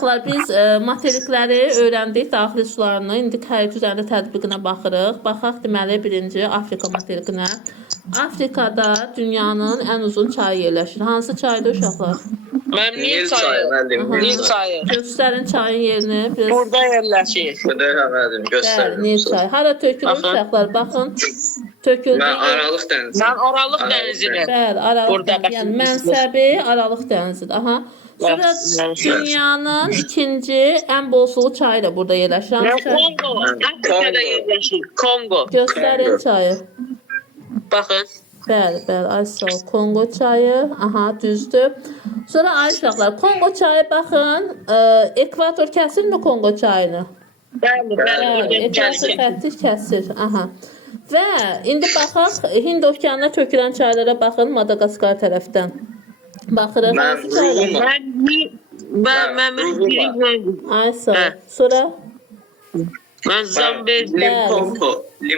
Uşaqlar, biz materikləri öyrəndik, daxili sularını. İndi xəritə üzərində tətbiqinə baxırıq. Baxaq deməli birinci Afrika materikinə. Afrikada dünyanın ən uzun çayı yerləşir. Hansı çaydır uşaqlar? Nil çayı, müəllim. Nil çayı. Göstərin çayın yerini. Biraz... Burada yerləşir. Burada müəllim Bəli, göstərir. Nil çayı. Hara tökülür uşaqlar? Baxın. Töküldü. Mən Aralıq dənizi. Mən Aralıq dənizini. Bəli, Aralıq Burada dənizi. Yəni mənsəbi Aralıq dənizidir. Aha. Sonra dünyanın ikinci ən bol sulu çayı da burada yerləşir. Hansı çay? Kongo. Afrikada yerləşir. Kongo. Göstərin çayı. Baxın. Bəli, bəli, ay sağ ol. Kongo çayı. Aha, düzdür. Sonra ay uşaqlar, Kongo çayı baxın, ekvator kəsirmi Kongo çayını? Bəli, Bəli, ekvator xətti kəsir. Aha. Və indi baxaq Hind okeanına tökülən çaylara baxın Madagaskar tərəfdən. Baxırıq. Mən Ruvuma. Mən Ay sağ ol. Sonra Mən Zambezi. Limpopo.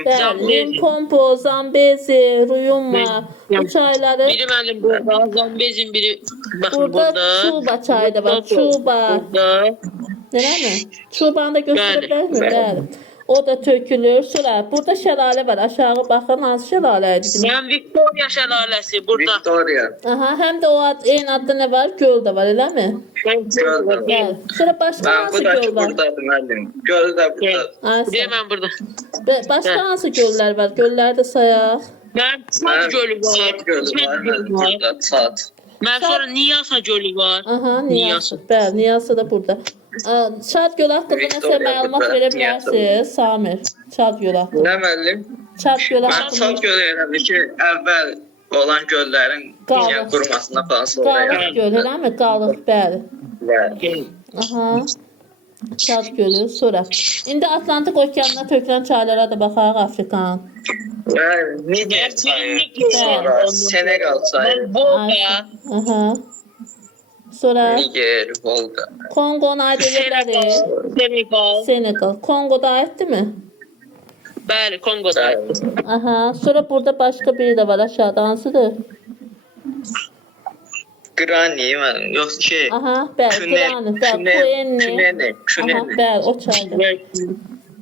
bəli, Limpopo, Zambezi, Ruyuma bu çayları. Biri mənim burada, Zambezin biri baxın Burada burada. Çuba çayı da var. Çuba. Burada. Nələrmi? Çubanı da göstərə Bəli, bilərmi? Bəli. O da tökülür. Sonra burada şəlalə var. Aşağı baxın, hansı şəlalə idi? Mən Victoria şəlaləsi burada. Victoria. Aha, həm də o eyni adda nə var? Göl də var, eləmi? Bəli. Sonra başqa Ben hansı bu da göl var? buradadır müəllim. Göl də buradadır. Ay, Buraya mən burada. başqa hansı göllər var? Gölləri də sayaq. Mən Çad gölü var. Çad gölü var. Müəllim burada. Çad. Mən sonra Niyasa gölü var. Aha, Niyasa. Bəli, Niyasa da burada. Çad göl haqqında nəsə Victoria məlumat burada, verə Niyasa. bilərsiniz, Samir? Çad göl haqqında. Nə müəllim? Çad göl Mən haqqında. Çad gölü elədi ki, əvvəl olan göllərin Qalıq. dünya qurmasına falan sonra Qalıq göl, eləmi? Qalıq, bəli. yarandı. Aha. Çad gölü, sonra. İndi Atlantik okeanına tökülən çaylara da baxaq Afrikanın. Və Niger çayı, sonra Senegal çayı, Volga. Aha. Sonra Niger, Volga. Kongo'nu aid edə bilərik. Senegal. Senegal. Kongo'da aiddir mi? Bəli, Kongoda. Aha. Sonra burada başqa biri də var aşağıda. Hansıdır? Grani, mən yox şey, Aha, bəli. Kurani, bəli. Kuenni. Aha, bəli, o çaydır.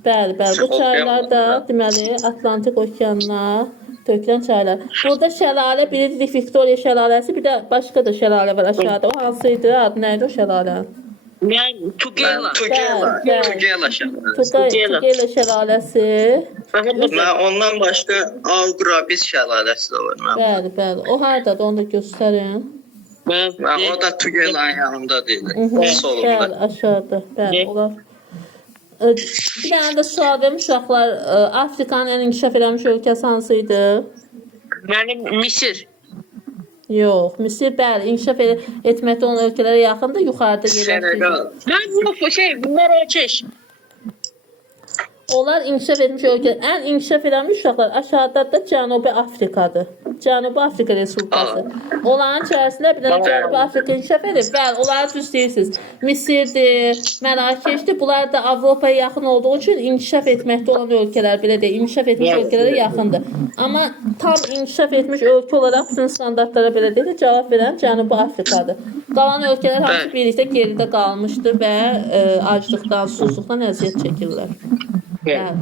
Bəli, bəli. Bu çaylar da deməli Atlantik okeanına tökülən çaylar. Burada şəlalə, biri Victoria şəlaləsi, bir də başqa da şəlalə var aşağıda. O hansıydı? Adı nə idi o şəlalənin? Mən Tugela. Tugela, Bəli. Tugela şəlaləsi. Tugela şəlaləsi. Mən ondan başqa Alqurabis şəlaləsi də var. Bəli, bəli. O hardadır? Onu da göstərin. Mən o da Tugelanın yanında deyil, solunda. Bəli, aşağıda. Bəli, onlar. Bir dənə də sual verim uşaqlar. Afrikanın ən inkişaf eləmiş ölkəsi hansıydı? Mənim Misir. Yox, Misir bəli, inkişaf etməkdə olan ölkələrə yaxındır, yuxarıda yerləşir. Senegal. Mən yox, Marakeş. Onlar inkişaf etmiş ölkələr. Ən inkişaf eləmiş uşaqlar aşağıda da Cənubi Afrikadır. Cənubi Afrika Respublikası. Onların içərisində bir dənə Cənubi Afrika inkişaf edib. Bəli, onları düz deyirsiniz. Misirdir, Mərakeşdir. Bunlar da Avropaya yaxın olduğu üçün inkişaf etməkdə olan ölkələr, belə deyək, inkişaf etmiş ölkələrə yaxındır. Amma tam inkişaf etmiş ölkə olaraq bütün standartlara belə deyək, cavab verən Cənubi Afrikadır. Qalan ölkələr hamısı birlikdə geridə qalmışdır və aclıqdan, susuzluqdan əziyyət çəkirlər. Bəli.